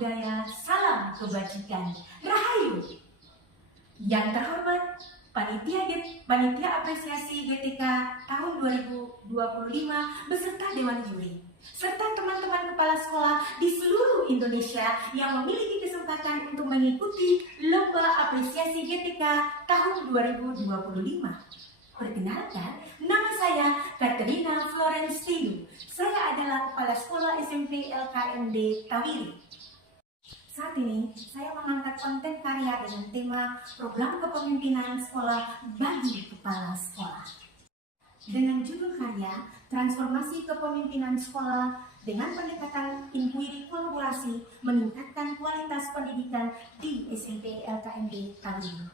budaya, salam kebajikan, Rahayu. Yang terhormat, Panitia Apresiasi GTK tahun 2025 beserta Dewan Juri, serta teman-teman kepala sekolah di seluruh Indonesia yang memiliki kesempatan untuk mengikuti Lomba Apresiasi GTK tahun 2025. Perkenalkan, nama saya Katerina Florence Tilu. Saya adalah Kepala Sekolah SMP LKMD Tawiri. Saat ini, saya mengangkat konten karya dengan tema Program Kepemimpinan Sekolah bagi Kepala Sekolah. Dengan judul karya, Transformasi Kepemimpinan Sekolah dengan pendekatan inquiry kolaborasi meningkatkan kualitas pendidikan di SMP LKMD Tawiri.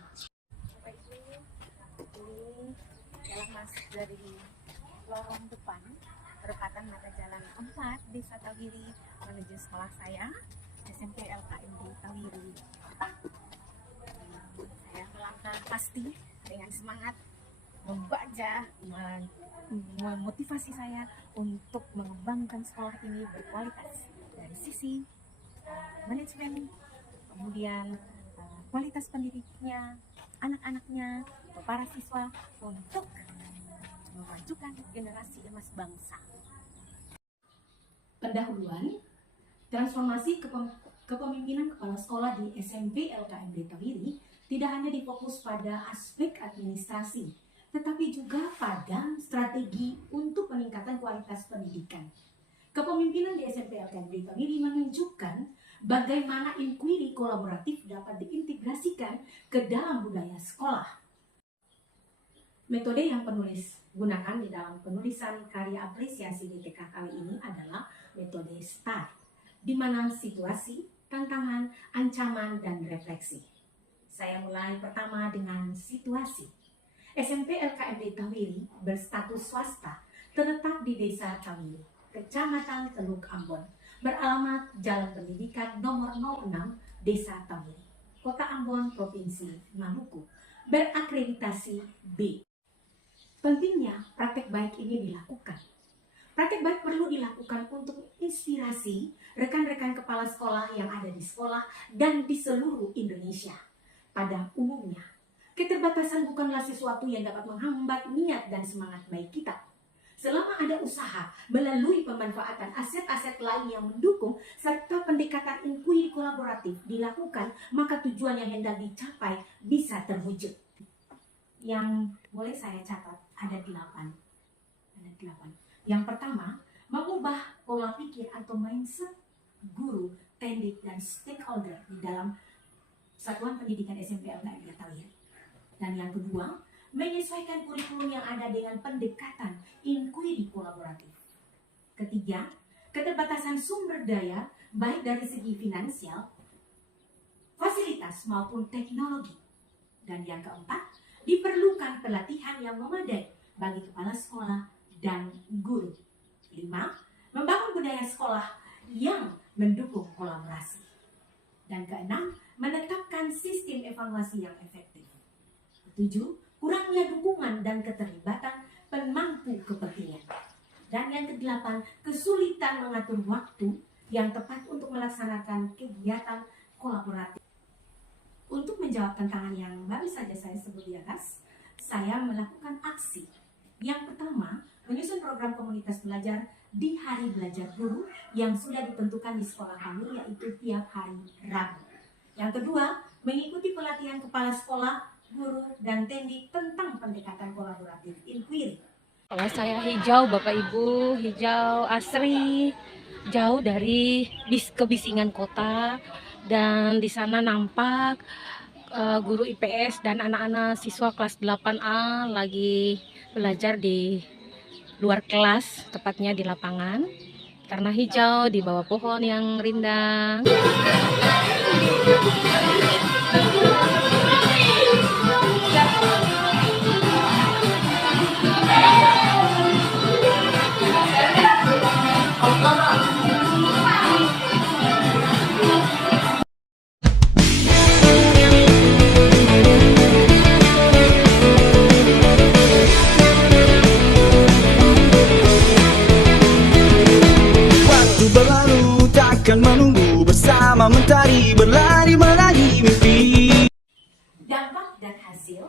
Ini adalah masuk dari lorong depan, merupakan mata jalan 4 Desa Tawiri menuju sekolah saya, SMP LKMD Tawiri. Saya melangkah pasti dengan semangat membaca, memotivasi saya untuk mengembangkan sekolah ini berkualitas dari sisi manajemen, kemudian kualitas pendidiknya, anak-anaknya, atau para siswa untuk memajukan generasi emas bangsa. Pendahuluan, transformasi kepemimpinan kepala sekolah di SMP LKMD Tawiri tidak hanya difokus pada aspek administrasi, tetapi juga pada strategi untuk peningkatan kualitas pendidikan. Kepemimpinan di SMP LKMD Tawiri menunjukkan bagaimana inquiry kolaboratif dapat diintegrasikan ke dalam budaya sekolah. Metode yang penulis gunakan di dalam penulisan karya apresiasi GTK kali ini adalah metode STAR, di mana situasi, tantangan, ancaman, dan refleksi. Saya mulai pertama dengan situasi. SMP LKMD Tawiri berstatus swasta, terletak di Desa Tawiri, Kecamatan Teluk Ambon, beralamat Jalan Pendidikan nomor 06, Desa Tawiri, Kota Ambon, Provinsi Maluku, berakreditasi B. Pentingnya praktek baik ini dilakukan. Praktek baik perlu dilakukan untuk inspirasi rekan-rekan kepala sekolah yang ada di sekolah dan di seluruh Indonesia. Pada umumnya, keterbatasan bukanlah sesuatu yang dapat menghambat niat dan semangat baik kita. Selama ada usaha melalui pemanfaatan aset-aset lain yang mendukung serta pendekatan inquiry kolaboratif dilakukan, maka tujuan yang hendak dicapai bisa terwujud. Yang boleh saya catat ada 8. Yang pertama, mengubah pola pikir atau mindset guru, tendik, dan stakeholder di dalam satuan pendidikan SMP LKMD Tawiri. Dan yang kedua, menyesuaikan kurikulum yang ada dengan pendekatan inquiry kolaboratif. Ketiga, keterbatasan sumber daya baik dari segi finansial, fasilitas maupun teknologi. Dan yang keempat, diperlukan pelatihan yang memadai bagi kepala sekolah dan guru. 5. Membangun budaya sekolah yang mendukung kolaborasi. Dan keenam, menetapkan sistem evaluasi yang efektif. 7. Kurangnya dukungan dan keterlibatan pemangku kepentingan. Dan yang ke-8, kesulitan mengatur waktu yang tepat untuk melaksanakan kegiatan kolaboratif. Untuk menjawab tantangan yang baru saja saya sebut di atas, saya melakukan aksi. Yang pertama, menyusun program komunitas belajar di hari belajar guru yang sudah ditentukan di sekolah kami, yaitu tiap hari Rabu. Yang kedua, mengikuti pelatihan kepala sekolah, guru, dan tendik tentang pendekatan kolaboratif inquiry. Kalau saya hijau, Bapak Ibu, hijau asri, jauh dari kebisingan kota, dan di sana nampak guru IPS dan anak-anak siswa kelas 8A lagi belajar di luar kelas, tepatnya di lapangan. Karena hijau di bawah pohon yang rindang. bersama mentari berlari meraih mimpi. Dampak dan hasil.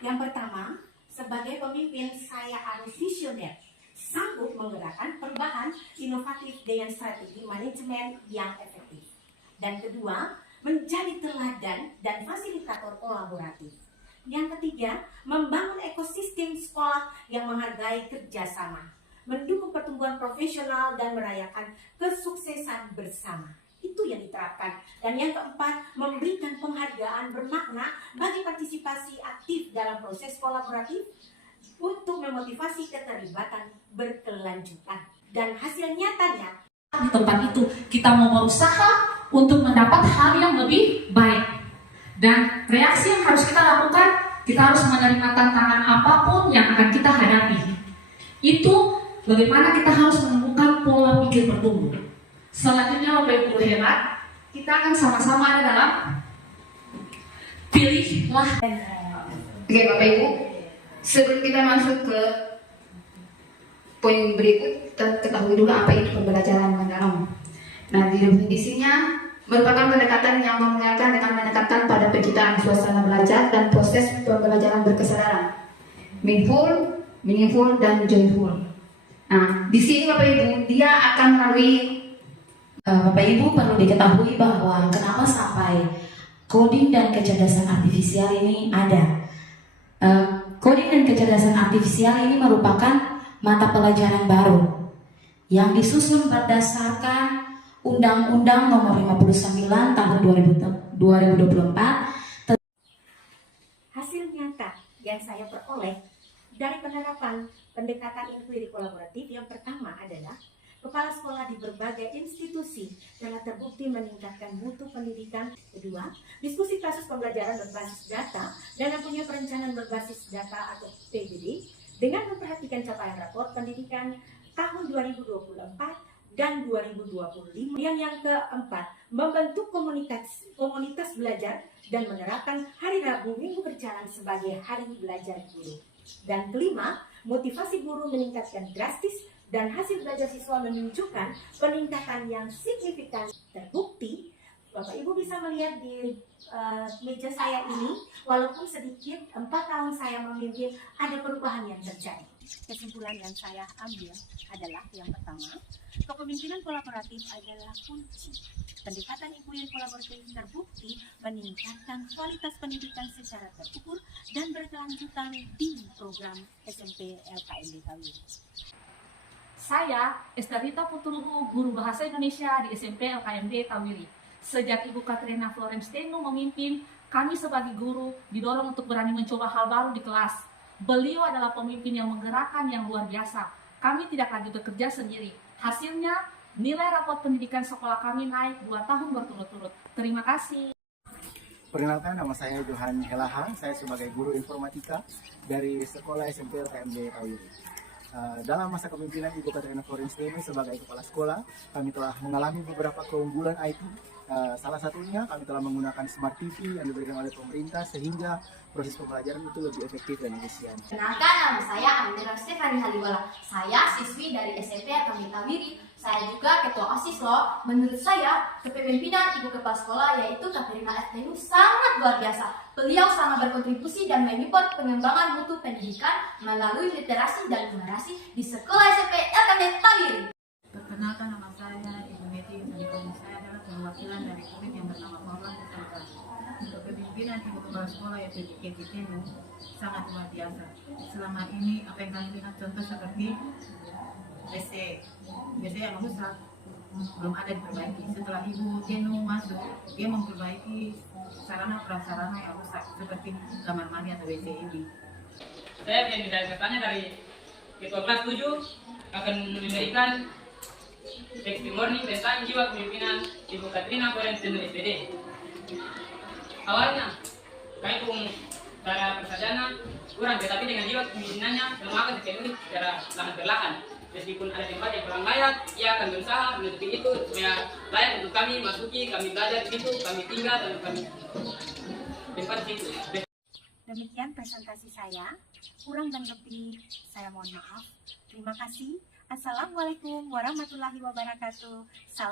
Yang pertama, sebagai pemimpin saya harus visioner, sanggup menggerakkan perubahan inovatif dengan strategi manajemen yang efektif. Dan kedua, menjadi teladan dan fasilitator kolaboratif. Yang ketiga, membangun ekosistem sekolah yang menghargai kerjasama, mendukung pertumbuhan profesional dan merayakan kesuksesan bersama. Itu yang diterapkan. Dan yang keempat, memberikan penghargaan bermakna bagi partisipasi aktif dalam proses kolaboratif untuk memotivasi keterlibatan berkelanjutan. Dan hasil nyatanya, di tempat itu kita mau berusaha untuk mendapat hal yang lebih baik. Dan reaksi yang harus kita lakukan, kita harus menerima tantangan apapun yang akan kita hadapi. Itu bagaimana kita harus menemukan pola pikir bertumbuh. Selanjutnya, Bapak Ibu guru hebat, kita akan sama-sama ada dalam pilihlah. Oke Bapak Ibu, sebelum kita masuk ke poin berikut, kita ketahui dulu apa itu pembelajaran mendalam. Nah, di definisinya merupakan pendekatan yang memuliakan dengan menekankan pada penciptaan suasana belajar dan proses pembelajaran berkesadaran, meaningful, dan joyful. Nah, di sini Bapak Ibu, dia akan melalui Bapak Ibu perlu diketahui bahwa kenapa sampai coding dan kecerdasan artifisial ini ada. Coding dan kecerdasan artifisial ini merupakan mata pelajaran baru yang disusun berdasarkan Undang-Undang Nomor 59 Tahun 2024. hasil nyata yang saya peroleh dari penerapan pendekatan inquiry kolaboratif yang pertama adalah kepala sekolah di berbagai institusi telah terbukti meningkatkan mutu pendidikan. Kedua, diskusi kasus pembelajaran berbasis data dan mempunyai perencanaan berbasis data atau PBD dengan memperhatikan capaian rapor pendidikan tahun 2024 dan 2025. Yang keempat, membentuk komunitas belajar dan menerapkan hari Rabu Minggu berjalan sebagai hari belajar guru. Dan kelima, motivasi guru meningkatkan drastis dan hasil belajar siswa menunjukkan peningkatan yang signifikan. Terbukti, Bapak Ibu bisa melihat di meja saya ini, walaupun sedikit 4 tahun saya memimpin, ada perubahan yang terjadi. Kesimpulan yang saya ambil adalah yang pertama, kepemimpinan kolaboratif adalah kunci. Pendekatan inquiry kolaboratif terbukti meningkatkan kualitas pendidikan secara terukur dan berkelanjutan di program SMP LKMD Tawiri. Saya, Estelita Puturuhu, guru bahasa Indonesia di SMP LKMD Tawiri. Sejak Ibu Katrina Florence Tenu memimpin, kami sebagai guru didorong untuk berani mencoba hal baru di kelas. Beliau adalah pemimpin yang menggerakkan yang luar biasa. Kami tidak lagi bekerja sendiri. Hasilnya, nilai rapot pendidikan sekolah kami naik 2 tahun berturut-turut. Terima kasih. Perkenalkan, nama saya Johan Helaha. Saya sebagai guru informatika dari Sekolah SMP LKMD Tawiri. Dalam masa kepemimpinan Ibu Katrina Florence Tenu sebagai kepala sekolah, kami telah mengalami beberapa keunggulan IT. Salah satunya kami telah menggunakan Smart TV yang diberikan oleh pemerintah sehingga proses pembelajaran itu lebih efektif dan efisien. Kenalkan, nama saya Amira Stefani Haliwala. Saya siswi dari SMP LKMD Tawiri. Saya juga ketua OSIS loh. Menurut saya, kepemimpinan Ibu Kepala Sekolah yaitu Katrina F. Tenu sangat luar biasa. Beliau sangat berkontribusi dan menyupport pengembangan mutu pendidikan melalui literasi dan numerasi di Sekolah SMP LKMD Tawiri. Perkenalkan, nama saya Ibu Meti. Saya adalah perwakilan dari unit yang bernama Korban Pusaka. Untuk kepemimpinan Ibu Kepala Sekolah yaitu Keti Tenu sangat luar biasa. Selama ini apa yang kami lihat contoh seperti WC yang rusak belum ada diperbaiki. Setelah Ibu Tenu masuk, dia memperbaiki sarana prasarana yang rusak seperti kamar mandi atau WC ini. Saya yang bisa bertanya dari Ketua Kelas 7 akan memberikan testimoni tentang jiwa kepemimpinan Ibu Katrina Florence Tenu SPD. Awalnya, kami pun cara persarjana kurang, tetapi dengan jiwa kepemimpinannya belum akan dipenuhi secara lahan perlahan. Meskipun ada tempat yang kurang layak, ia akan berusaha menutupi itu supaya layak untuk kami masuki, kami belajar di situ, kami tinggal dan kami tempat di situ. Demikian presentasi saya. Kurang dan lebih saya mohon maaf. Terima kasih. Assalamualaikum warahmatullahi wabarakatuh. Salam.